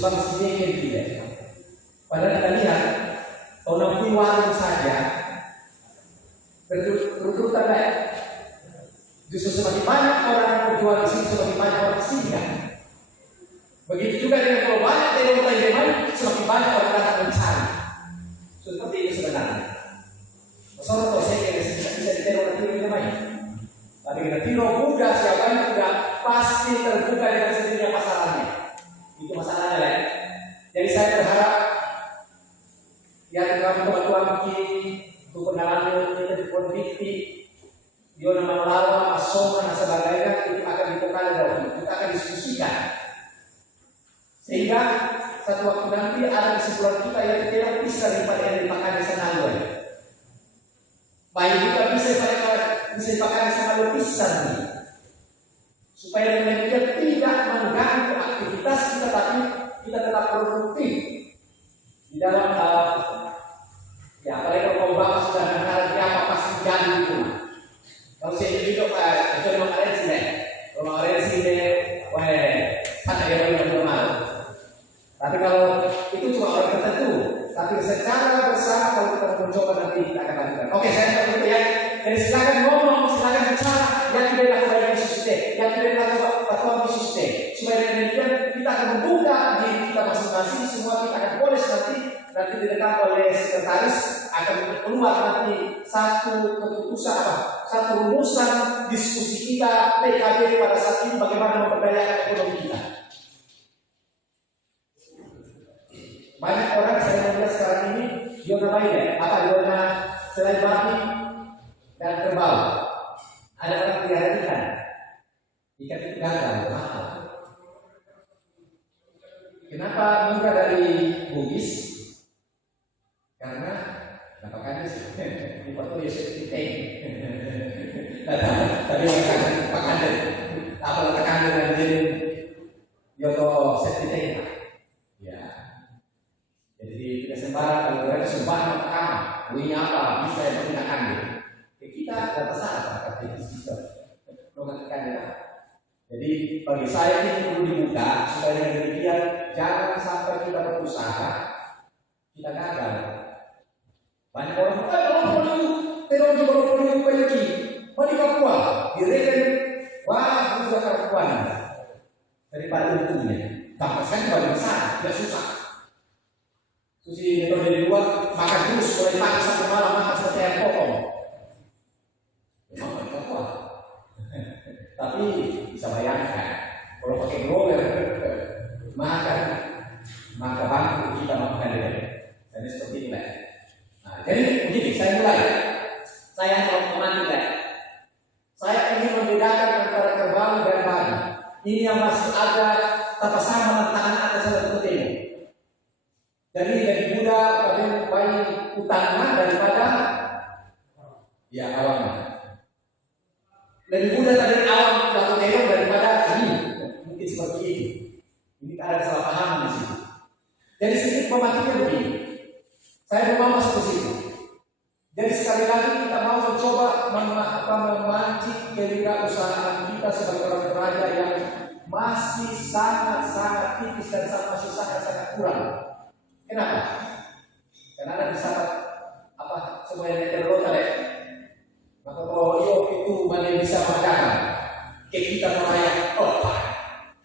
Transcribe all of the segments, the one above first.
sebang-sebang tidak. Padahal kita lihat, kalau di warung saja, berturut-turutan baik. Justru semakin banyak orang yang berjual di sini, semakin banyak orang di sini kan. Begitu juga dengan kalau banyak yang mulai demand, semakin banyak orang datang mencari. Seperti itu sebenarnya. Masalah kalau saya kira bisa diteror nanti lebih baik. Tapi kita tidak muda siapa yang tidak pasti terbuka dengan sendirinya masalahnya. Itu masalahnya lah. Jadi saya berharap yang teman-teman untuk pengalaman itu politik, dia nama lawan, asoma dan sebagainya itu akan dibuka dahulu. Kita akan diskusikan sehingga satu waktu nanti ada kesimpulan kita yang tidak bisa dipakai di sana. Baik juga bisa dipakai di sana pisah nih, supaya demikian tidak mengganggu aktivitas kita, tapi kita tetap produktif di dalam ya apalagi kalau bapak sudah mengenal apa pasti jadi itu. Kalau saya juga kecuali mengaren sini, kalau mengaren sini, ada yang normal. Tapi kalau itu cuma orang tertentu, tapi secara bersama kalau kita mencoba nanti kita akan lakukan. Oke, saya begitu ya. Jadi silakan ngomong, silakan bicara yang tidak dilakukan di sistem, yang tidak dilakukan di sistem. Supaya demikian kita akan membuka diri kita masing-masing, semua kita akan polis nanti direkam oleh sekretaris akan keluar nanti satu keputusan satu rumusan diskusi kita PKB pada saat ini bagaimana memperdayakan ekonomi kita. Banyak orang saya melihat sekarang ini zona lainnya zona selain babi dan kerbau. Ada orang pelihara ikan itu gagal mahal. Kenapa murah dari Bugis? Karena apakah di portfolio seperti tank. Tadi Pak Kader, apa tekanan dari Yoto seperti tank. Ya, jadi tidak sembarang kalau berarti sembarang pertama, ini apa bisa yang menggunakan kita data salah tapi bisa menggunakan ya. Jadi bagi saya ini perlu dibuka supaya dengan demikian jangan sampai kita berusaha kita gagal. Banyak orang terus juga pergi di Papua, di Reden, wah sudah karuan daripada untungnya. Bahkan saya paling besar, tidak susah. Susi metode dari luar makan terus, mulai pagi sampai malam makan seperti yang potong. Memang di Papua, tapi bisa bayangkan kalau pakai roller maka bangku kita makan dia. Jadi seperti ini lah. Nah, jadi begini, saya mulai. Saya teman-teman juga. Saya ingin membedakan antara kerbau dan babi. Ini yang masih ada sama tangan atas satu temu. Jadi dari muda pada bayi utama daripada ya awalnya. Lebih mudah dari awal satu temu daripada ini. Mungkin seperti itu. Ini ada salah paham di sini. Jadi sedikit pematiknya begini. Saya mau masuk ke situ. Jadi sekali lagi kita mau mencoba memancing kewirausahaan kita sebagai orang raja yang masih sangat-sangat tipis dan masih sangat-sangat kurang. Kenapa? Karena ada di saat semuanya terlalu tadi. Maka kalau itu mana bisa mengatakan kita merayak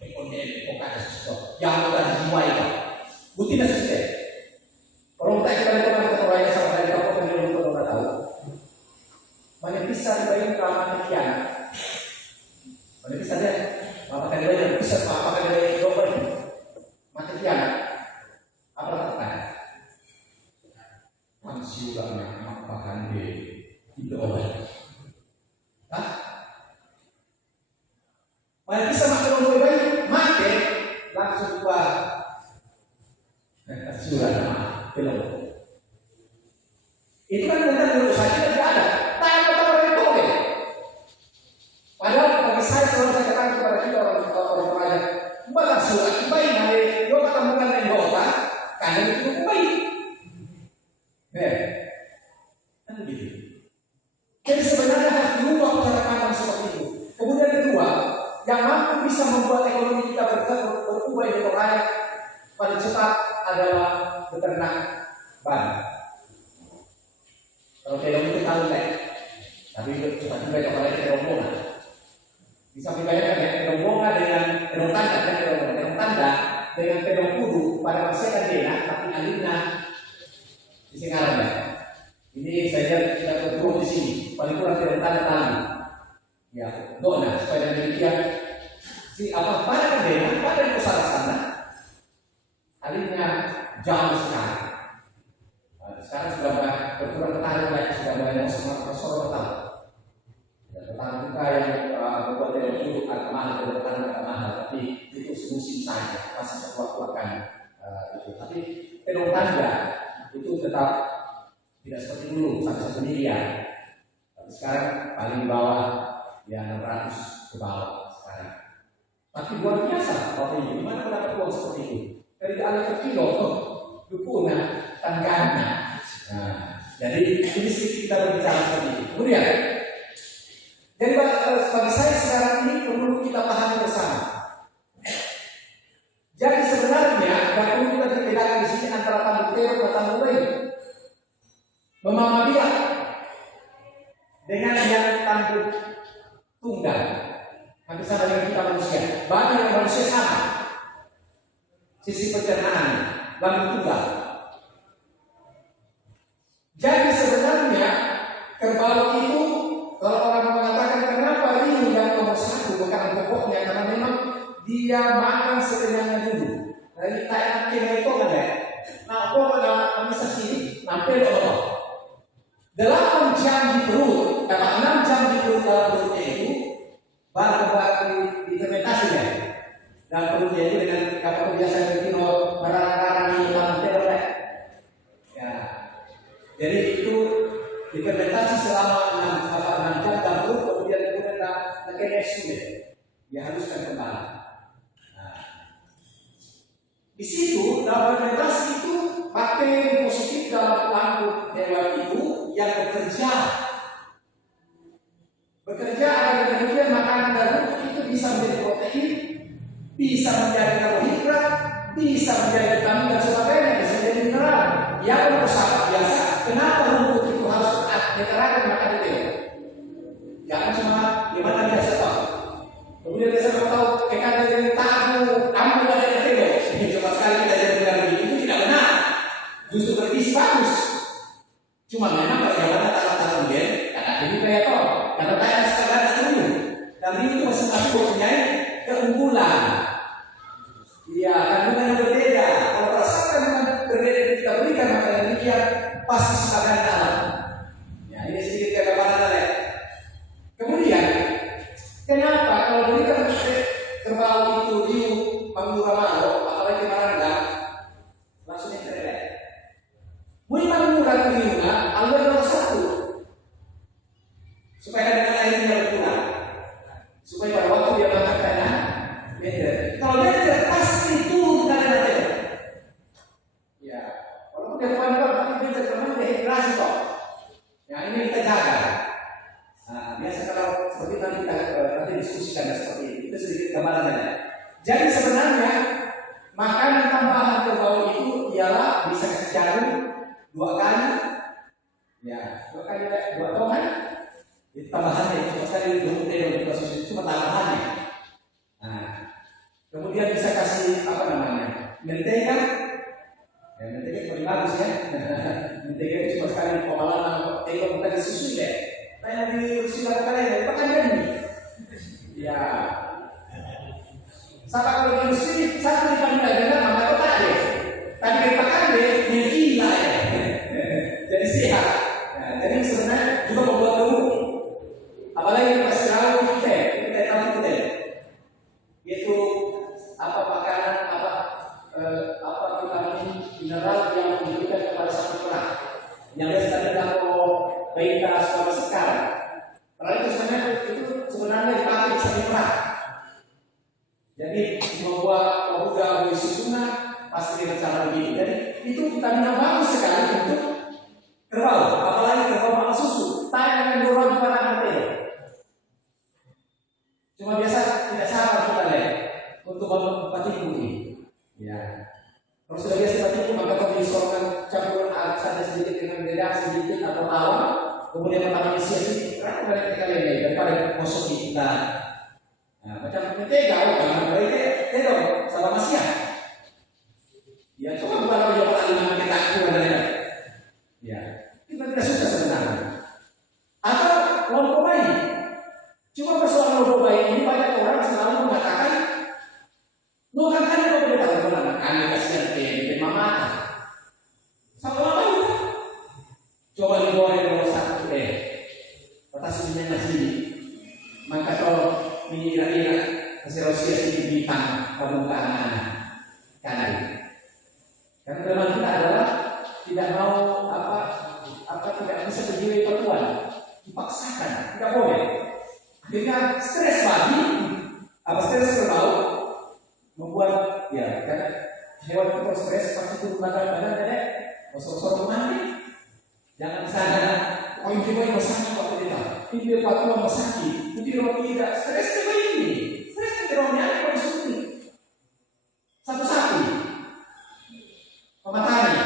ekonomi bukan sesuatu yang bukan jiwa itu. Bukti dan sistem. Kalau kita teman-teman ketuanya sama dari kamu pemilu untuk orang tahu, banyak bisa dibayar ramah kian, banyak bisa deh, apakah dibayar bisa, apakah dibayar global, mati kian, apa katakan? Masih banyak makan di global, banyak bisa makan global baik, mati langsung buat surat nama. Belum. Itu kan benar menurut saya tidak ada. Tanya kepada orang boleh. Padahal bagi saya selalu saya katakan kepada kita orang raja, balas surat baik hari yo ketemukan dengan kota, karena itu baik. Kan gitu. Jadi sebenarnya harus diubah cara pandang seperti itu. Kemudian kedua, yang mampu bisa membuat ekonomi kita berubah itu rakyat. Pada tepat adalah beternak ban. Kalau terong itu tahu kan? Tapi cepat juga apalagi terong bunga. Bisa dibayangkan ya, terong bunga dengan terong tanda kan, terong tanda dengan terong kudu pada masa kan enak, tapi alirnya di Singaran ya. Ini saya tidak berturut di sini, paling kurang terong tanda tali. Ya, dona supaya demikian si apa pada kedena pada pusat sana alirnya jauh sekali. Sekarang sudah berkurang petani banyak, sudah banyak semua petani. Ya, petani buka yang membuat terong kudu agak mahal, petani agak mahal, tapi itu semusim saja, masih sewaktu akan itu. Tapi terong tanda itu tetap tidak seperti dulu 1 miliar. Tapi sekarang paling bawah ya 600 ke bawah sekarang. Tapi luar biasa waktu ini, gimana mendapat uang seperti itu? Dari alih ke kilo, dukungan, tangganya. Nah, jadi ini sedikit kita berbicara seperti itu. Kemudian, jadi bagi saya sekarang ini perlu kita pahami bersama. Jadi sebenarnya tidak perlu kita bedakan di sini antara tamu terong dan tamu lain. Memamadiah dengan yang tangguh tunggal, hampir sama dengan kita manusia. Banyak yang manusia sama. Sisi pencernaan, lambung tunggal. Jadi sebenarnya kerbau itu, kalau orang mengatakan kenapa riu yang nomor 1 makanan pokoknya, karena memang dia makan sekenyangnya dulu. Nah ini tak enak itu kan ya. Nah pokoknya bisa sini, nampil Allah. 8 jam di perut, 6 jam di perut dalam perutnya itu baru difermentasi ya. Dan perutnya itu dengan kapal biasa kilo barang-barang di dalam telur ya. Jadi itu difermentasi selama 6 jam dan perut kemudian akhirnya sulit dihaluskan kembali. Nah, di situ dalam fermentasi itu bakteri positif dalam lambung hewan itu yang bekerja agar kemudian makanan darah itu bisa menjadi protein, bisa menjadi karbohidrat, bisa menjadi vitamin dan sebagainya, bisa menjadi mineral. Yang bersahabat biasa, kenapa rumput itu harus diterapkan makan itu? Jangan cuma gimana biasa tahu. Kemudian biasa kalau tahu ikan dari tahu, kamu ada yang tego. Cuma sekali kita jadi bilang begitu itu tidak benar. Justru berisi bagus. Cuma memang kalau jawabannya taruh dia, karena ini kayak toh, karena tak sekadar terus. Dan itu masing-masing mempunyai keunggulan. Iya, kandungan yang berbeda. Kalau perasaan kandungan berbeda yang kita berikan maka yang demikian pasti sebagian dalam. Ya, ini sedikit kegagalan tadi. Kemudian, kenapa kalau berikan kerbau itu di Mangura Malo, apalagi Maranda, langsung internet. Mungkin Mangura Riuna, alur nomor 1, supaya dengan airnya berkurang, supaya pada waktu dia makan karena beda. Kalau beda pasti turun dari nanti. Ya, walaupun dia pandang tapi beda teman dehidrasi kok. Ya ini kita jaga. Nah, biasa kalau seperti tadi kita nanti diskusikan seperti ini. Itu sedikit gambarannya. Jadi sebenarnya makanan tambahan kerbau itu ialah bisa kasih jarum 2 kali. Ya, 2 kali 2 tongan. Itu tambahannya cuma sekali cuma tambahannya. Nah, kemudian bisa kasih apa namanya mentega. Ya, mentega paling bagus ya. Mentega itu cuma sekali pengalaman mentega bukan disusun deh. Nah yang diusulkan kalian pakai ini. Ya. Sahabat kalau diusul satu dipanggil dengan maka tak deh. Tapi dipakai deh gila ya. Jadi sehat. Nah, jadi sebenarnya juga membuat gemuk. Apalagi pas tahu kita tahu kita itu apa makanan apa vitamin mineral yang diberikan kepada sapi perah yang biasa kita kalau bayi keras sama sekarang. Kalau itu sebenarnya dipakai di sapi perah. Jadi membuat pemuda berisi sunnah pasti dengan cara begini. Jadi itu vitamin yang bagus sekali untuk kerbau, apalagi kerbau makan susu. Tanya dengan dorong pada hati. Cuma biasa tidak sabar kita lihat untuk memperbaiki ini. Ya. Kalau sudah biasa seperti itu, maka kau disorkan campuran air saja sedikit dengan beda sedikit atau tawar, kemudian pertama isi sedikit, karena banyak kita lain daripada kosong kita. Nah, macam mentega, kalau mereka tidak salah masih. Ya, coba bukan kalau dia pernah kita kurang dari itu. Ya, kita tidak suka sebenarnya. Atau lombok bayi. Cuma persoalan lombok bayi ini banyak orang selalu mengatakan, lo kan kau boleh tahu mana kami kasihan ke mama. Sama apa itu? Coba digoreng nomor satu atas minyak nasi. Maka kalau kira-kira hasil sedikit bintang permukaan anak kanan. Karena kelemahan kita adalah tidak mau tidak bisa berdiri perempuan, dipaksakan, tidak boleh. Akhirnya stres lagi, stres berbau, membuat kan hewan itu stres pasti turun badan kosong mandi. Jangan sana, poin yang bersama waktu kita, video patuan bersaki, video tidak stres ini, stres terornya apa disuruh satu-satu. Pematahnya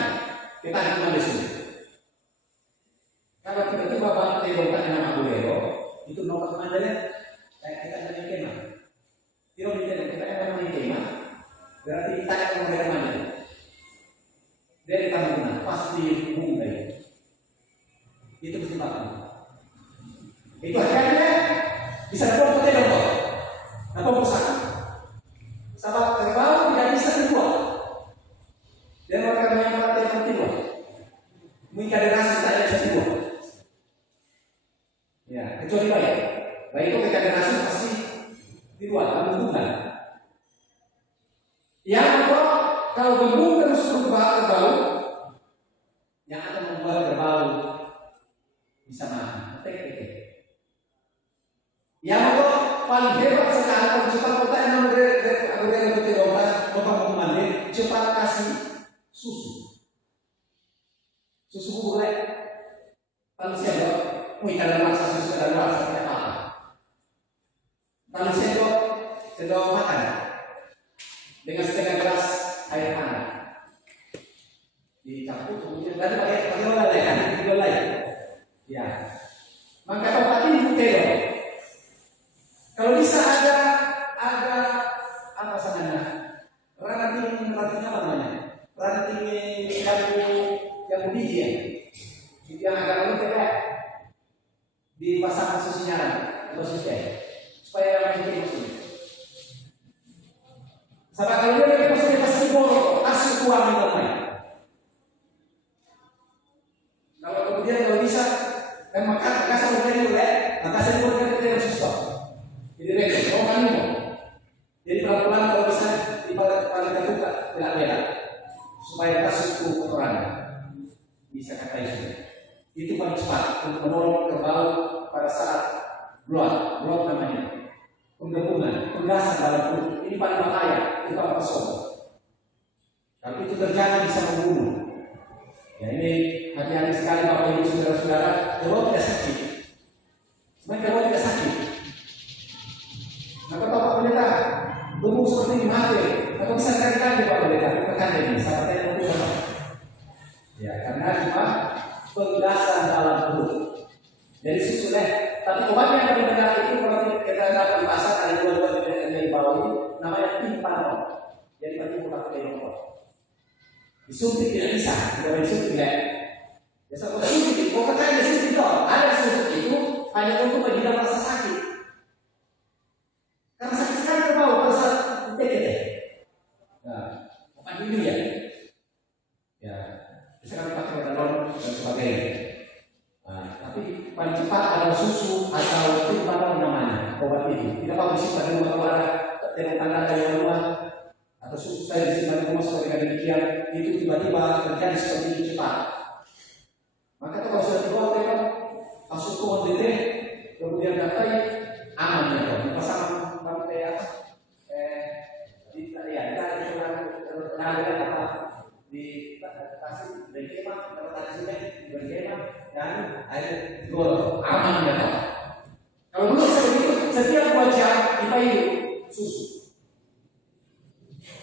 kita cuma di sini. Kalau tiba-tiba bapak tembokkan nama Bolero, itu nomor kemana kita ada kema. Tidak kita ada kema. Berarti kita akan membayar mana? Dari tanggungan pasti bungai. Itu kesempatan. Itu akhirnya bisa dapat tembok. Apa pesan? Sahabat terbang tidak bisa kedua. Dan orang yang partai yang kedua, mungkin ada rasa tak ada kedua. Ya, kecuali baik itu ketika ada rasa pasti di luar hubungan. Yang kalau gembung terus berbau, yang akan membuat berbau bisa mati. Yang paling hebat sekarang cepat kota yang mengenai ketedoran pembangunan cepat kasih susu boleh kalau siapa ikan rasa susu dan rasa apa kalau siapa sedang makan dengan setengah gelas air hangat dicampur kemudian dan pakai oleh kan digolai ya maka obat ini bukti kalau bisa ada apa sananya ranting apa namanya ranting yang biji ya itu yang agak lembut ya dipasang susunya atau susunya supaya orang itu maksudnya sampai kalau dia maksudnya pasti boleh asal uang yang lain kalau kemudian kalau bisa dan maka saya boleh maka saya boleh dengan susu jadi regel orang ini jadi pelan-pelan kalau bisa paling terbuka tidak beda supaya kasus itu kotoran bisa kata itu paling cepat untuk menolong kerbau pada saat blood namanya penggabungan penggasan dalam perut ini paling bahaya itu apa kalau itu terjadi bisa membunuh ya ini hati-hati sekali bapak ibu saudara-saudara kalau tidak sakit sebenarnya kalau tidak sakit maka bapak pendeta tubuh seperti ini mati atau bisa sekali-kali bapak pendeta tekan ini sahabat yang untuk ya karena cuma penggasan dalam perut jadi susunya tapi obat yang paling benar itu kalau kita dapat pasar ada dua-dua dari bawah ini namanya timpanol jadi berarti bukan penyemprot disuntik tidak bisa tidak boleh disuntik ya biasa kalau disuntik kalau kata disuntik ada suntik itu hanya untuk menghilangkan rasa sakit karena sakit sekali kerbau pada saat tete nah bukan ini ya misalkan pakai metalon dan sebagainya tapi paling cepat adalah susu atau timpanol namanya obat itu tidak bagus sih pada rumah keluarga dengan tanda dari rumah atau susu saya disimpan di rumah seperti demikian itu tiba-tiba terjadi seperti itu cepat maka kalau sudah dibawa ke masuk ke OTT kemudian datai aman ya dipasang pakai apa di kasih bagaimana dapat hasilnya bagaimana dan air gol aman ya kalau dulu setiap wajah dipayung susu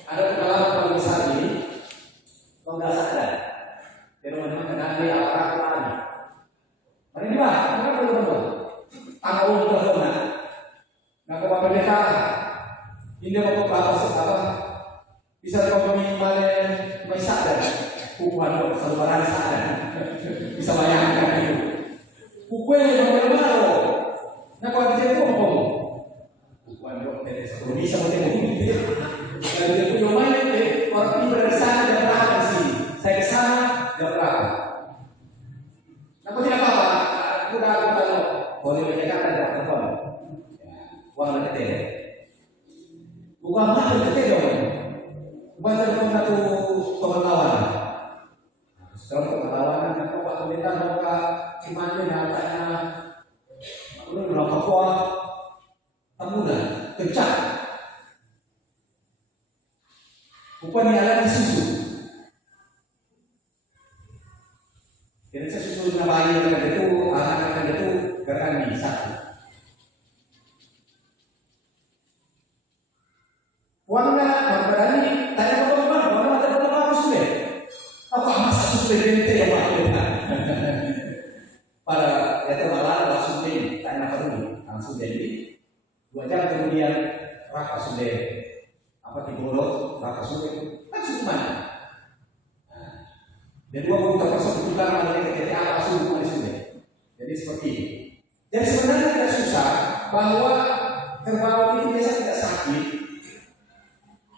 ada pengalaman paling besar ini mengenali apa lagi. Mari juga, kita perlu tahu telepon. Nah, kalau pendeta ini mau apa? Bisa kau minimalnya may sadar, kukuhan ko sa lumaran sadar. Bisa bayangkan itu. Kukuhan yung mga malo. Nakuha din po. Kukuhan ko, sa promisa mo din mo. Jadi itu yang main orang tiba dari sana dan berangkat di sini. Saya ke sana dan berangkat. Aku tidak apa-apa. Aku kalau boleh berjalan dan telepon. Uang nak kete. Bukan mana kete dong. Bukan telepon satu pengetahuan. Sekarang pengetahuan aku pak pendeta muka gimana nyatanya. Aku berapa kuat. Temudan, kencang. Rupanya alat disusu. Jadi saya susu na bayi kan itu, anak-anak itu gerakan di satu. Warna berani tanya ke teman, warna macam apa sudah? Apa masa sudah bente yang maklumkan? Pada itu malah langsung deh tanya apa dulu, langsung deh. 2 jam kemudian raka sudah apa diborot raka sudah kan sudah. Jadi dua tersebut bukan ada ketika apa sudah sudah. Jadi seperti ini. Jadi sebenarnya tidak susah bahwa kerbau ini biasa tidak sakit,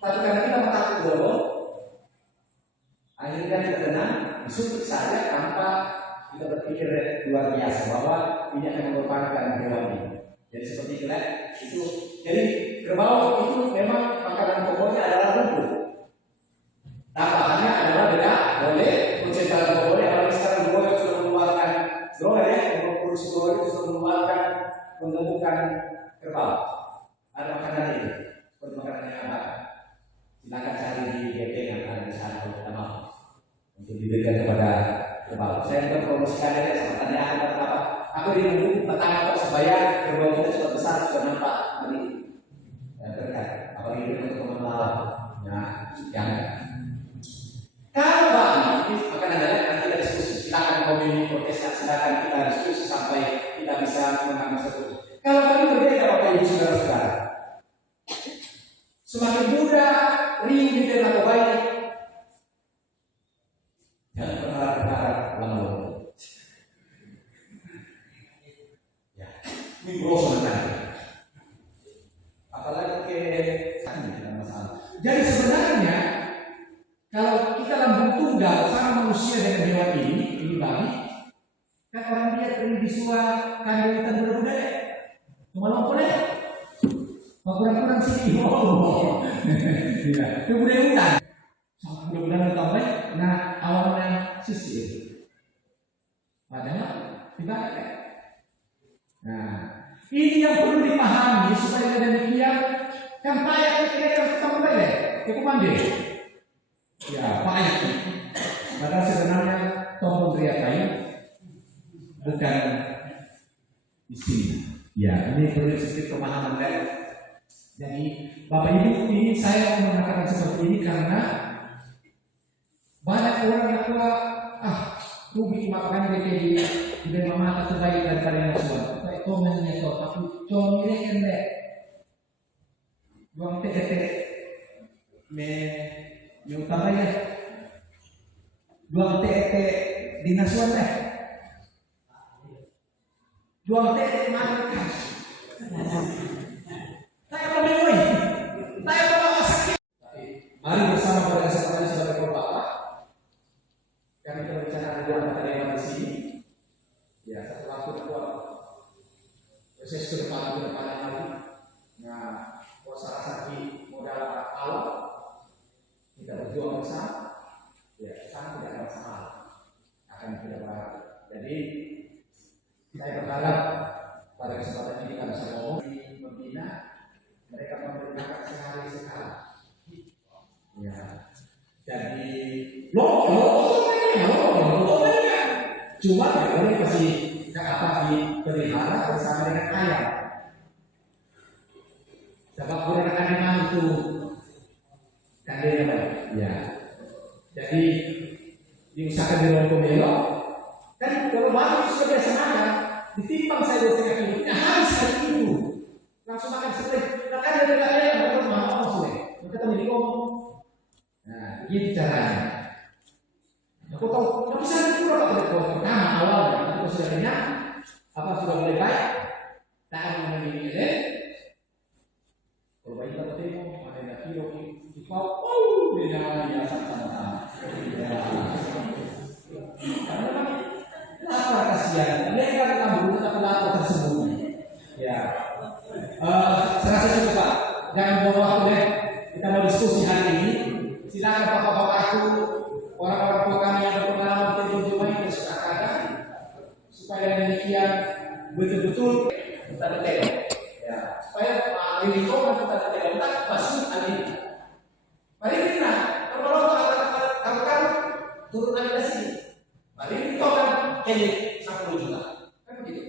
tapi karena kita takut dulu, akhirnya kita tenang, disuntik saja tanpa kita berpikir luar biasa bahwa ini akan merupakan hewan ini. Jadi seperti itu. Jadi kerbau itu memang makanan pokoknya adalah rumput. Tambahannya adalah tidak boleh menciptakan pokoknya. Apalagi sekarang Google sudah mengeluarkan drone ya, produksi Google itu sudah mengeluarkan menemukan kerbau. Ada makanan itu, seperti makanan yang apa? Silakan cari di GP yang ada di sana kalau kita mau untuk diberikan kepada kerbau. Saya juga promosikan ya, sama tanya apa? Aku di buku petang kok supaya kerbau kita cepat besar sudah nampak nanti berkat. Apalagi untuk teman malam. Nah, yang kalau babi akan ada nanti kita diskusi. Silakan komuni protestan, silakan kita diskusi sampai kita bisa mengambil satu. Kalau kami berbeda Bapak Ibu saudara-saudara, semakin mudah riuh di dalam baik. Jangan pernah berharap lalu. Minggu nanti. Apalagi ke sana masalah. Jadi sebenarnya kalau kita lambung tunggal sama manusia dengan hewan ini babi, kan orang dia beri visual kandungan berbudaya. Cuma lompol ya. Kurang-kurang sini. Oh. Tidak. Itu budaya hutan. Sama mudah-mudahan tahu baik. Nah, awalnya sisi. Padahal tidak. Nah, ini yang perlu dipahami supaya demikian kan payah kita kembali ke komando. Ya, payah. Padahal sebenarnya tombol teriak kayu bukan di sini. Ya, ini perlu sedikit pemahaman kan. Jadi, Bapak Ibu, ini saya mengatakan seperti ini karena banyak orang yang tua rugi makan di mama atau baik daripada nasuhan. Komennya to, tapi comile kende. Buang tete me utama ya. Buang tete di nasuhan deh. Buang tete mana? Saya mau saya mau sakit. Mari bersama pada kesempatan sebagai Bapak. Kami akan berbicara tentang tema di sini. Ya, setelah kedua proses ke depan lagi. Nah, kuasa sakit modal awal kita berjuang bersama. Ya, sama tidak ada masalah. Akan kita bahas. Jadi saya berharap pada kesempatan ini kita bisa ngomong membina mereka memberitakan sehari sekali. Ya, jadi cuma ini masih dipelihara bersama dengan ayam. Sebab kurang animal itu kandangnya, ya. Jadi diusahakan di ruang pomelo. Kan kalau baru sudah biasa makan, ditimbang saya 2,5 kilo, tidak habis 1 minggu. Langsung makan seperti, nah kan dari kalian mereka mau sudah, mereka tahu jadi ngomong. Nah, begitu caranya. Aku tahu, nggak bisa itu kalau ada pertama awalnya, itu sudah kenyang, apa sudah mulai baik, tak akan menjadi ini. Kalau baik kita tengok, ada kilo di bawah, beda biasa sama. Karena memang lapar kasihan, mereka akan berusaha tapi lapar tersembunyi. Ya, saya rasa cukup Pak. Jangan buang waktu deh. Kita mau diskusi hari ini. Silakan bapak-bapakku, orang-orang tua kami yang berpengalaman di rumah ini kesepakatan supaya demikian betul-betul kita bertengok. Ya, supaya ini kau kita bertengok. Kita masuk hari ini. Mari kita kalau kalau turun dari sini. Mari kita kan ini 10 juta. Kan begitu.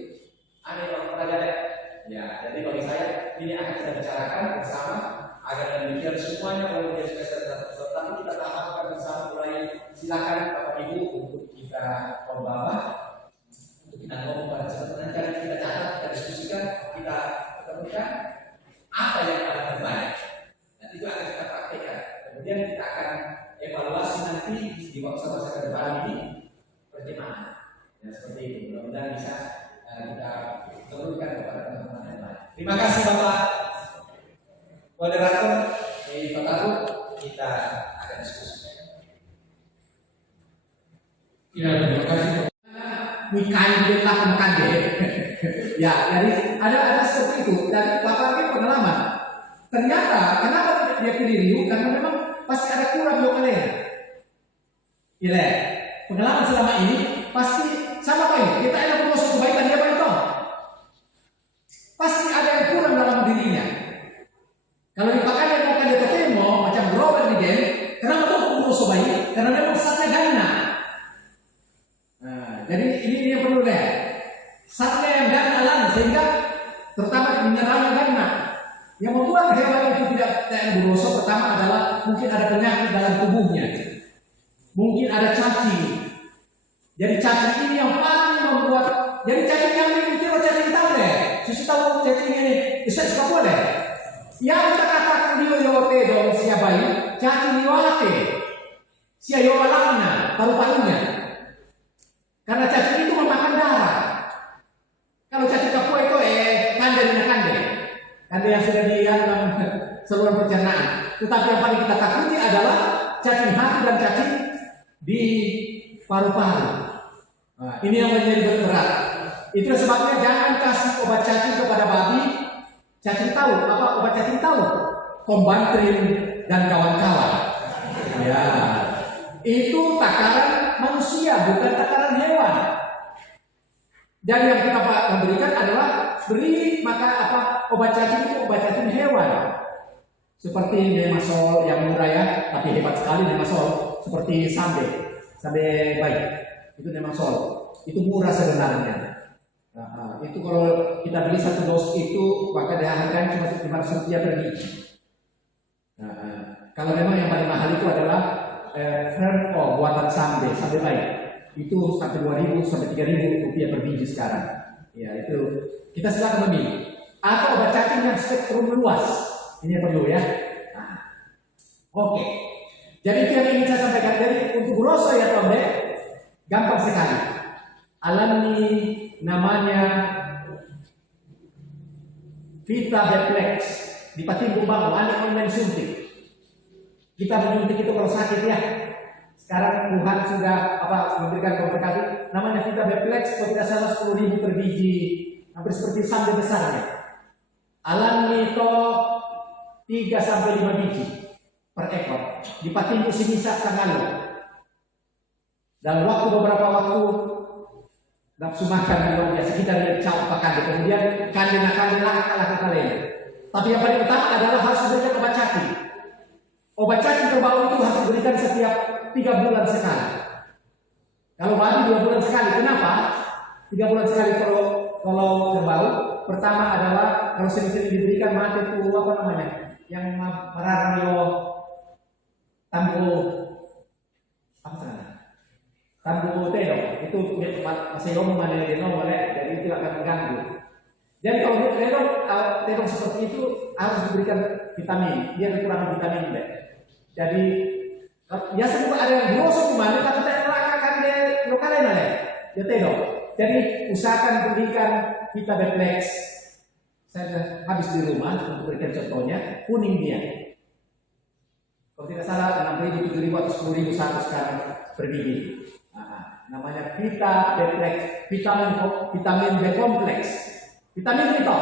Ada yang pernah ada. Ya, jadi bagi saya ini akan kita bicarakan bersama agar demikian semuanya kalau dia sudah selesai. Tapi kita tahapan bersama mulai. Silakan Bapak Ibu untuk kita membahas, untuk kita ngomong pada kesempatan nanti kita catat, kita diskusikan, kita ketemukan apa yang ada terbaik. Dan itu akan kita praktekkan. Kemudian kita akan evaluasi nanti di masa-masa ke depan ini bagaimana. Ya, seperti itu. Mudah-mudahan bisa kita turunkan kepada teman-teman yang lain. Terima kasih Bapak moderator di Petaru. Kita akan diskusi. Ya, terima kasih. Mikain belah makan deh. Ya, jadi ada seperti itu. Dan Bapak ini pengalaman. Ternyata kenapa dia pilih Riu? Karena memang pasti ada kurang lokalnya. Iya, pengalaman selama ini pasti sama kayak kita ada proses kebaikan dia apa itu? Pasti ada yang kurang dalam dirinya. Kalau dipakai yang makan dia ketemu macam Robert di game, kenapa tuh pengurus baik? Karena memang satnya gana. Nah, jadi ini yang perlu deh. Satnya yang gana alam sehingga terutama mineralnya gana. Yang membuat hewan itu tidak berusaha pertama adalah mungkin ada penyakit dalam tubuhnya, mungkin ada cacing. Jadi cacing ini yang paling membuat. Jadi cacing yang ini kira cacing tahu deh. Susi tahu cacing ini bisa sesuatu deh. Yang kita katakan dia yote dong siapa ini? Cacing yote, siapa yomalangnya, paru-parunya. Karena cacing itu memakan darah. Kalau cacing kapua itu kande yang sudah dianggap saluran pencernaan. Tetapi yang paling kita takuti adalah cacing hati dan cacing di paru-paru. Nah, ini yang menjadi berat. Itu sebabnya jangan kasih obat cacing kepada babi. Cacing tahu apa obat cacing tahu? Kombantrin dan kawan-kawan. Ya, itu takaran manusia bukan takaran hewan. Dan yang kita berikan adalah beri maka apa obat cacing itu obat cacing hewan. Seperti Nemasol yang murah ya, tapi hebat sekali Nemasol. Seperti sambe baik. Itu Nemasol. Itu murah sebenarnya. Nah, itu kalau kita beli 1 dos itu maka dihargakan cuma Rp500 per biji. Nah, kalau memang yang paling mahal itu adalah Ferko buatan sambe baik. Itu sampai 2.000 sampai 3.000 rupiah per biji sekarang. Ya itu kita silakan memilih. Atau obat cacing yang spektrum luas. Ini yang perlu ya. Nah, oke. Jadi itu yang ingin saya sampaikan. Jadi untuk Grosso ya Tom deh, gampang sekali. Alami namanya Vita Beplex di Patimbu Bangku, online suntik. Kita menyuntik itu kalau sakit ya. Sekarang Tuhan sudah memberikan komplikatif. Namanya Vita Beplex, kalau tidak salah 10.000 per biji, hampir seperti sambil besarnya. Alami itu 3 sampai 5 biji per ekor. Di Patimbu Sinisa Tanggalu. Dalam waktu beberapa waktu nafsu makan luar biasa kita lihat campur kande, kemudian kande kalah kalian. Tapi yang paling utama adalah harus diberikan obat cacing. Obat cacing kerbau itu harus diberikan setiap 3 bulan sekali. Kalau babi 2 bulan sekali. Kenapa? 3 bulan sekali kalau kerbau. Pertama adalah kalau sering-sering diberikan mati itu apa namanya? Yang mararnio tambo apa sana? Tambu teno itu masih ngomong mana dia ngomong jadi itu akan mengganggu. Jadi kalau terong seperti itu harus diberikan vitamin, dia kekurangan vitamin deh. Jadi biasa juga ada yang gosok kemana tapi tak akan dia lokalnya nale, dia terong. Jadi usahakan berikan Vitabeflex. Saya habis di rumah untuk berikan contohnya kuning dia. Kalau tidak salah 6.000, 7.000 atau 10.000 satu sekarang per biji. Namanya Vitabeflex, vitamin B kompleks, vitamin itu.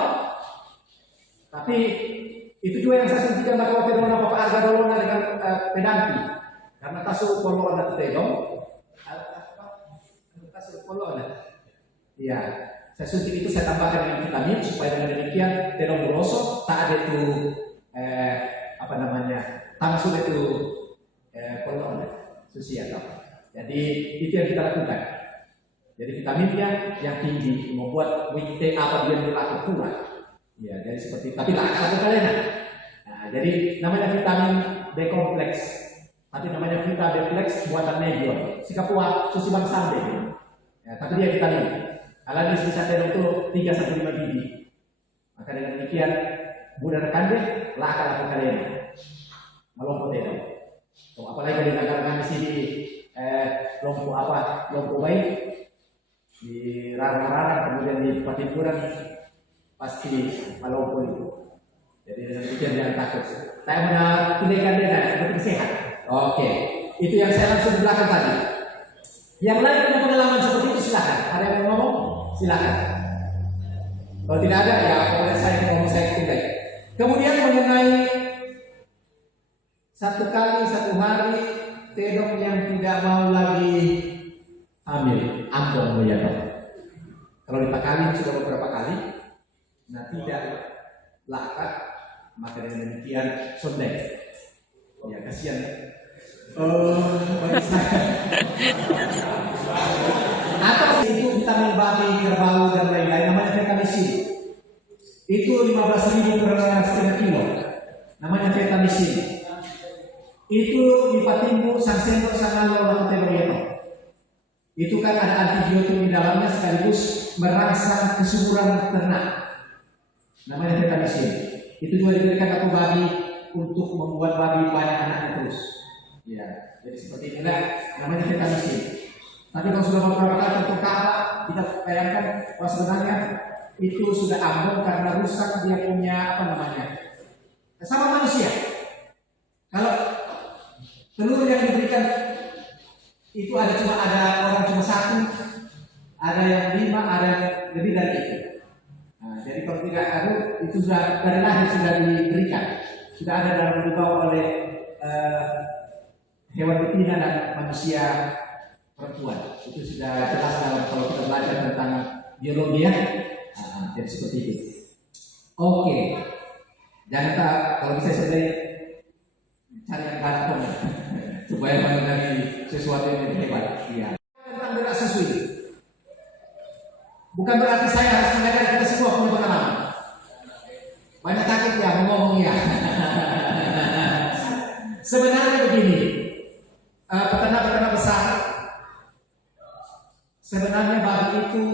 Tapi itu juga yang saya suntikan pada waktu itu Bapak Arga Dolona dengan pedanti, karena kasus polona tetedong, kasus polona. Iya, saya suntik itu saya tambahkan dengan vitamin supaya dengan demikian tedong rosok tak ada itu langsung itu polona sosial. Jadi itu yang kita lakukan. Jadi vitaminnya yang tinggi membuat WT apa dia berlaku kuat. Ya, jadi seperti tapi tak satu kalian. Nah, jadi namanya vitamin B kompleks. Tapi namanya Vitabeflex buatan Medion. Sikapua susu bang sambe. Ya, tapi dia vitamin. Kalau di sisa itu 3 sampai 5 biji. Maka dengan demikian mudah rekan deh lah kalau kalian. Melompat itu. Apalagi di negara kami sini lompok baik di rarang-rarang kemudian di Patipuran pasti malompo itu. Jadi dengan demikian jangan takut. Saya menilaikan dia seperti sehat. Oke, itu yang saya langsung di belakang tadi. Yang lain punya pengalaman seperti itu silakan. Ada yang mau ngomong? Silakan. Kalau tidak ada ya boleh saya ngomong saya tinggal. Kemudian mengenai satu hari tedong yang tidak mau lagi hamil, ampun ya dong. Kalau dipakalin sudah beberapa kali, nah tidak lakat, maka dengan demikian sondek. Ya kasihan. Bagi saya. Atau itu vitamin babi, kerbau dan lain-lain namanya Vetamisin. Itu 15.000 per setengah kilo. Namanya Vetamisin. Itu di Patimbu, Sang Sendok, Sangallo, dan Teloyeno. Itu kan ada antibiotik di dalamnya sekaligus merangsang kesuburan ternak. Namanya Vetamisin. Itu juga diberikan ke babi untuk membuat babi banyak anaknya terus. Ya, jadi seperti inilah namanya Vetamisin. Tapi kalau sudah beberapa kali tertutup kita bayangkan bahwa sebenarnya itu sudah ambon karena rusak dia punya sama manusia. Kalau telur yang diberikan itu ada orang cuma 1, ada yang 5, ada yang lebih dari itu. Nah, jadi kalau tidak ada itu sudah dari lahir sudah diberikan, sudah ada dalam dibawa oleh hewan betina dan manusia perempuan. Itu sudah jelas dalam kalau kita belajar tentang biologi ya. Nah, jadi seperti itu. Oke, jangan tak kalau bisa sebenarnya cari yang karakter supaya mengenai sesuatu yang lebih hebat. Iya. Tentang berak susu ini, bukan berarti saya harus mengajar kita semua punya pengalaman. Banyak takut ya ngomong ya. Sebenarnya begini, peternak-peternak besar, sebenarnya babi itu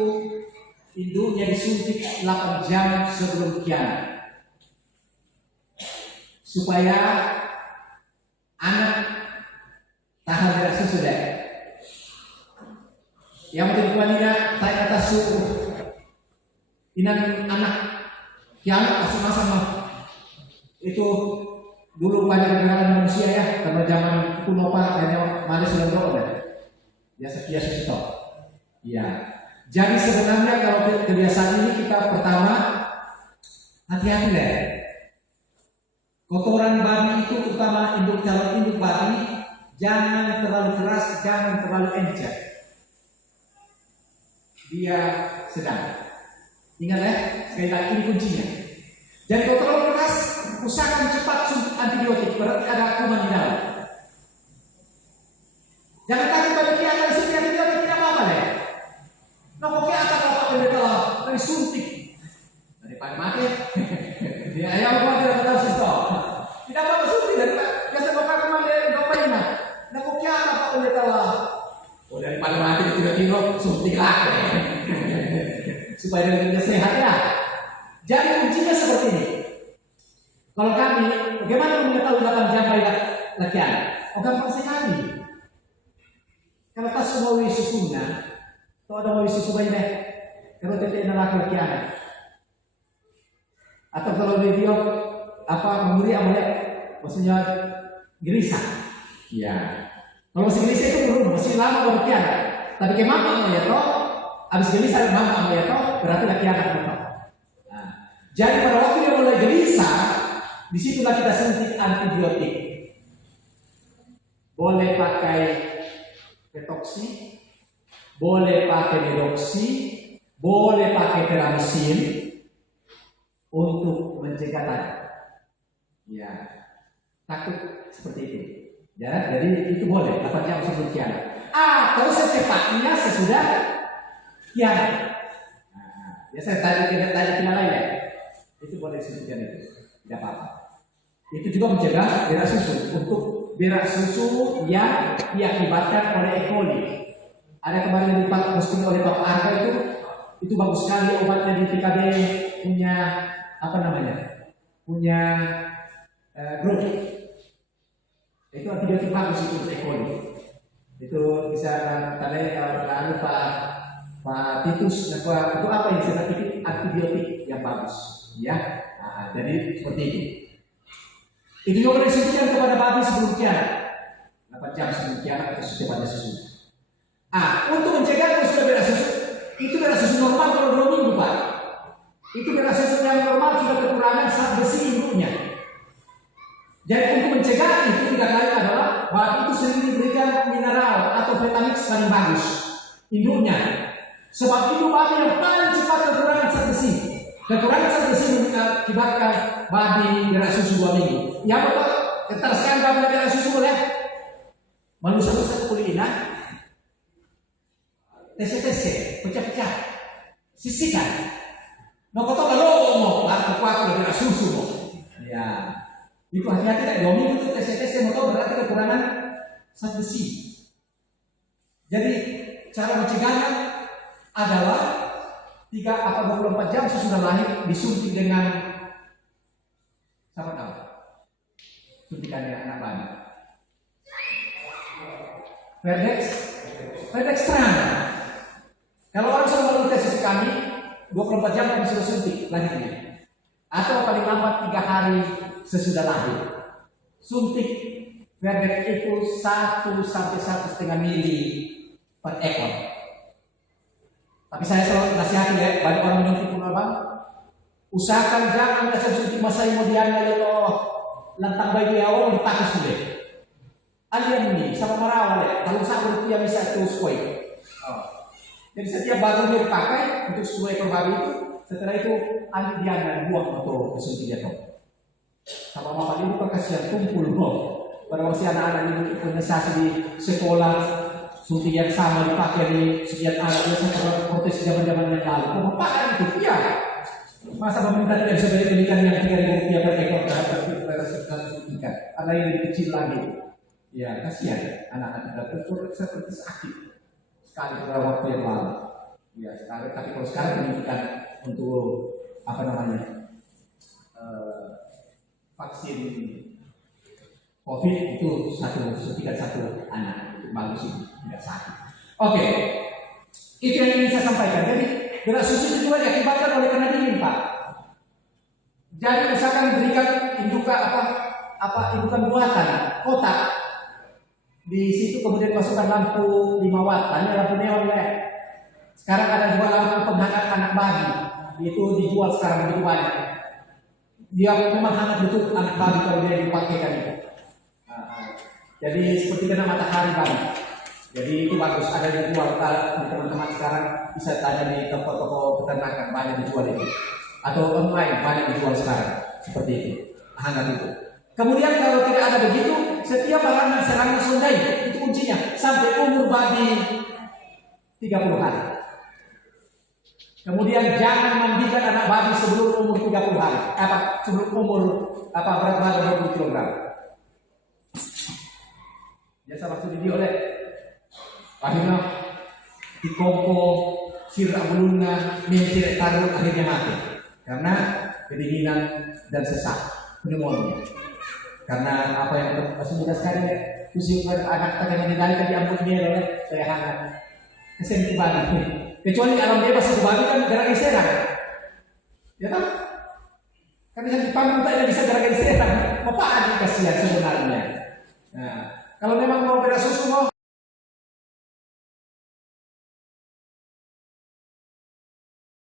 induknya disuntik 8 jam sebelum kiamat supaya anak tahan berak susu deh. Yang menjadi wanita tahan atas suhu. Inan anak kiamat sama-sama itu dulu banyak kebenaran manusia ya, karena zaman kuno pak hanya manis dan doa ya setia sesuatu. Ya, jadi sebenarnya kalau kebiasaan ini kita pertama hati-hati deh. Kotoran babi itu terutama calon induk babi jangan terlalu keras, jangan terlalu encer. Dia sedang. Ingat ya, sekali lagi ini kuncinya. Jadi kalau terlalu keras, usahakan cepat suntik antibiotik, berarti ada kuman di dalam. Jangan takut pada dia akan suntik antibiotik, tidak apa-apa deh. Nah, pokoknya apa-apa boleh kalau dari suntik daripada mati. Ya, yang apa tidak tahu sistem. Tidak apa-apa suntik daripada biasa bakal kemana dari domainnya. Nah, pokoknya apa boleh kalau daripada mati tiba-tiba suntik lagi supaya dia sehat ya. Jadi kuncinya seperti ini. Kalau kami, bagaimana mengetahui 8 jam bayi latihan? Oh, gampang sekali. Kalau tak semua susunya, kalau ada mau susu bayi deh, kalau tidak ada latihan. Atau kalau video memberi amalnya, maksudnya gelisah. Ya. Kalau masih gelisah itu belum, masih lama latihan. Tapi kemana amalnya toh? Habis gelisah mama amalnya toh, berarti latihan toh. Jadi pada waktu dia mulai gelisah, disitulah kita suntik antibiotik. Boleh pakai petoksi, boleh pakai medoksi, boleh pakai teramisin untuk mencegah tadi. Ya, takut seperti itu. Ya, jadi itu boleh 8 jam sebelum tiada. Atau secepatnya sesudah tiada. Ya saya tanya lain ya. Itu boleh disebutkan itu, tidak apa-apa. Itu juga mencegah berak susu. Untuk berak susu yang diakibatkan oleh E. coli. Ada kemarin yang diposting oleh Pak Arga itu bagus sekali obatnya di PKB punya punya grup. Itu antibiotik bagus itu untuk E. coli. Itu bisa lalu Pak Titus itu apa yang disebut antibiotik yang bagus. Ya, jadi seperti itu. Itu juga boleh disebutkan kepada babi sebelum tiada. 8 jam sebelum tiada atau secepatnya susu. Untuk mencegah kalau sudah berak susu, itu berak susu normal kalau 2 minggu Pak. Itu berak susu yang normal sudah kekurangan zat besi induknya. Jadi untuk mencegah itu tidak lain adalah babi itu sering diberikan mineral atau vitamin paling bagus induknya. Sebab itu babi yang paling cepat kekurangan zat besi. Kekurangan zat besi mengakibatkan babi berak susu 2 minggu. Ya betul, teruskan babi berak susu boleh. Manusia-manusia kulina, tes, pecah-pecah, sisihkan. Mau kotor kalau mau, kuat berak susu mau. Ya, itu hati-hati 2 minggu itu tes mau tahu berarti kekurangan zat besi. Jadi cara mencegahnya adalah 3 atau 24 jam sesudah lahir disuntik dengan sama tahu suntikannya anak bayi. Perdex terang. Kalau orang sudah melalui tes kami 24 jam kami sudah suntik lahirnya, atau paling lambat 3 hari sesudah lahir. Suntik Perdex itu 1 sampai 1,5 mili per ekor. Tapi saya selalu nasihati ya, banyak orang menyuntik pun abang. Usahakan jangan kasih suntik masa kemudian ya Allah lantang bayi awal dipakai sudah. Alian ini sama merawat ya, kalau satu rupiah bisa itu sesuai. Jadi setiap barunya dipakai untuk 10 ekor babi itu, setelah itu ambil dia dan buang atau kesuntik dia tuh. Sama bapak ibu kasihan tumpul loh. Pada masih anak-anak ini organisasi di sekolah. Suntik yang sama dipakai di sekian anak setelah protes zaman-zaman yang lalu. Bapak itu ya. Masa pemerintah tidak bisa beri pendidikan yang 3.000 rupiah per ekor terhadap suntikan. Ada yang lebih kecil lagi. Ya kasihan anak-anak itu seperti sakit sekali pada waktu yang lalu. Ya sekali. Tapi kalau sekarang pendidikan untuk vaksin COVID itu suntikan 1 anak itu bagus itu tidak sakit. Oke. Itu yang ingin saya sampaikan. Jadi berak susu itu juga diakibatkan oleh kena dingin Pak. Jadi misalkan berikan indukan buatan kotak di situ kemudian masukkan lampu 5 watt, ini lampu neon ya. Sekarang ada juga lampu penghangat anak bayi, itu dijual sekarang begitu banyak. Dia memang hangat betul anak bayi kalau dia dipakaikan itu. Jadi seperti kena matahari bayi. Jadi itu bagus, ada dijual di teman-teman sekarang bisa tanya di toko-toko peternakan banyak dijual itu. Atau online banyak dijual sekarang seperti itu, hangat itu. Kemudian kalau tidak ada begitu, setiap barang dan serangan sondai itu kuncinya sampai umur babi 30 hari. Kemudian jangan mandikan anak babi sebelum umur 30 hari. Sebelum umur berat badan 20 kg. Ya sama studi oleh. Akhirnya dikoko, sirap bulungan, tidak taruh akhirnya mati karena kedinginan dan sesak pneumonia. Karena apa yang sudah sekali usia anak yang dikendalikan di ambut dia oleh saya hangat. Kesian itu bagi. Kecuali alam bebas itu bagi kan gerak geseran. Ya kan? Karena yang di panggung tak bisa gerak geseran.